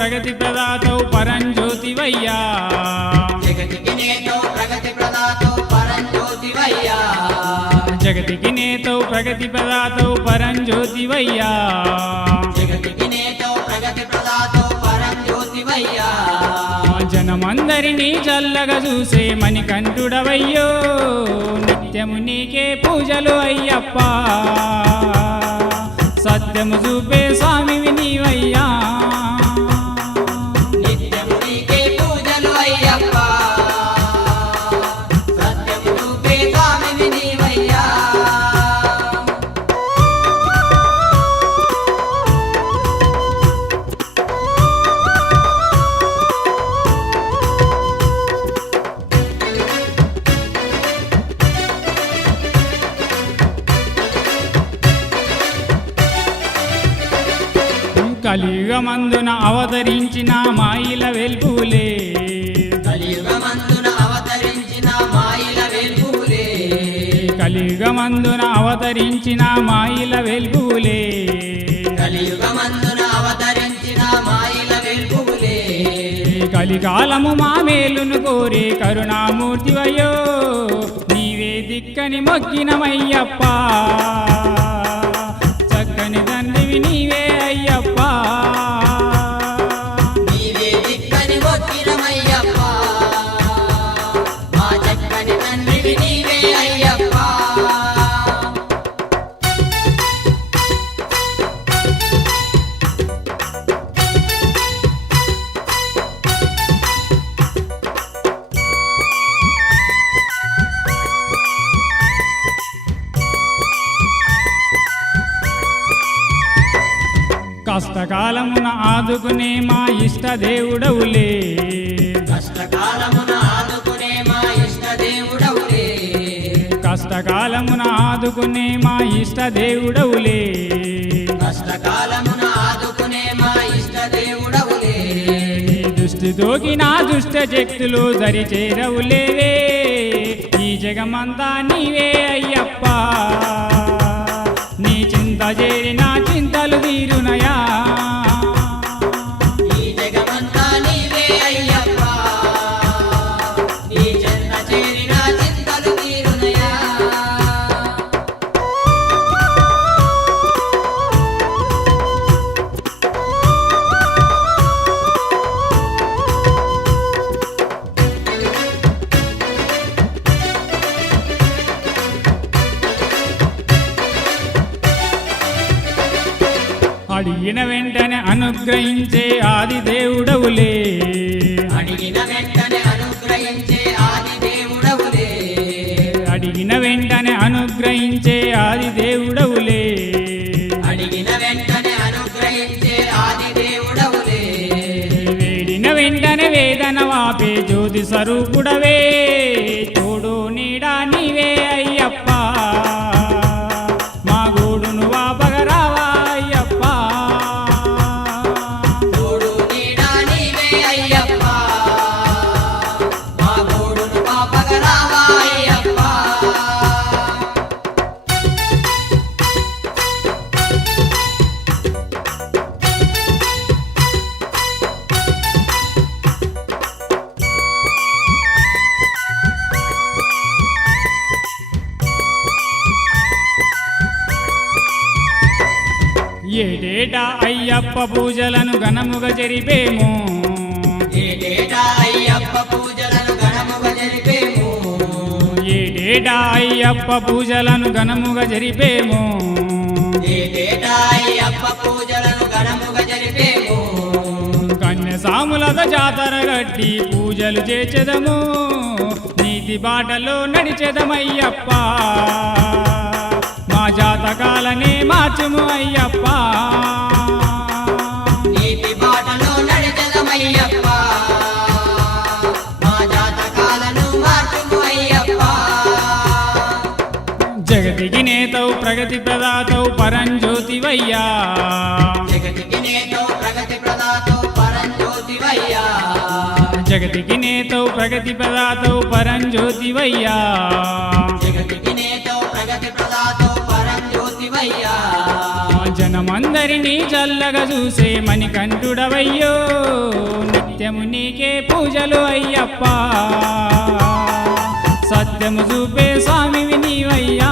ప్రగతి ప్రదాతౌ పరంజ్యోతివయ్యా జగతికి నేతో ప్రగతి ప్రదాతో పరంజ్యోతివయ్యా జగతికి నేతౌ ప్రగతి ప్రదాతౌ పరంజ్యోతివయ్యా జగతికి నేతో ప్రగతి ప్రదాతో పరంజ్యోతివయ్యా జనమందరినీ చల్లగా చూసే మణికంఠుడవయ్యో నిత్యము నీకే పూజలు అయ్యప్ప సత్యము చూపే స్వామివి నీవయ్యా నిత్యము నీకే పూజలు అయ్యప్ప సత్యము చూపే స్వామివి నీవయ్యా కలియుగమందున అవతరించిన మాయిల వెల్పులే కలియుగమందున అవతరించిన మాయిల వెల్పులే కలియుగమందున అవతరించిన మాయిల వెల్పులే కలియుగమందున అవతరించిన మాయిల వెల్పులే కలికాలము మా మేలును కోరే కరుణామూర్తివయ్యో నీవే దిక్కని మొక్కినమయ్యప్ప చక్కని తండ్రివి నీవే అయ్యప్ప నీవే దిక్కని మొక్కినమయ్యప్ప మా చక్కని తండ్రివి నీవే అయ్యప్ప కష్టకాలమున ఆదుకునే మా ఇష్ట దేవుడవులే కష్టకాలమున ఆదుకునే మా ఇష్ట దేవుడవులే కష్టకాలమున ఆదుకునే మా ఇష్ట దేవుడవులే కష్టకాలమున ఆదుకునే మా ఇష్ట దేవుడవులే నీ దృష్టితోకి నా దుష్ట శక్తులు దరి చేరవులేవే ఈ జగమంతా నీవే అయ్యప్ప నీ చింత చేరి నా చింతలు తీరునయా ఈ జగమంతా నీవే అయ్యప్ప ఈ చెంత చేరిన చింతలు తీరునయా అడిగిన వెంటనే అనుగ్రహించే ఆది దేవుడవులే అడిగిన వెంటనే అనుగ్రహించే ఆది దేవుడవులే అడిగిన వెంటనే అనుగ్రహించే ఆది దేవుడవులే అడిగిన వెంటనే అనుగ్రహించే ఆది దేవుడవులే వేడిన వెంటనే వేదన వాపే జ్యోతి స్వరూపుడవే తోడు నీడా నీవే అయ్యప్ప మా గోడును వాపగరావా అయ్యప్ప తోడు నీడా నీవే అయ్యప్ప మా గోడును పాపగరావా అయ్యప్ప ఏటేటా అయ్యప్ప పూజలను ఘనముగా జరిపేము ఏటేటా అయ్యప్ప పూజలను ఘనముగా జరిపేము ఏటేటా అయ్యప్ప పూజలను ఘనముగా జరిపేము ఏటేటా అయ్యప్ప పూజలను ఘనముగా జరిపేము కన్య సాములతో జాతర గట్టి పూజలు చేచెదము నీతి బాటలో నడిచెదమయ్యప్ప మా జాతకాలనే మార్చుము అయ్యప్ప నీతి బాటలో నడిచెదమయ్యప్ప మా జాతకాలను మార్చుము అయ్యప్ప జగతికి నేతౌ ప్రగతి ప్రదాతౌ పరంజ్యోతివయ్యా జగతికి నేతో ప్రగతి ప్రదాతో పరంజ్యోతివయ్యా జగతికి నేతౌ ప్రగతి ప్రదాతౌ పరంజ్యోతివయ్యా జగతికి నేతో ప్రగతి ప్రదాతో పరంజ్యోతివయ్యా జనమందరినీ చల్లగా చూసే మణికంఠుడవయ్యో నిత్యము నీకే పూజలు అయ్యప్ప సత్యము చూపే స్వామివి నీవయ్యా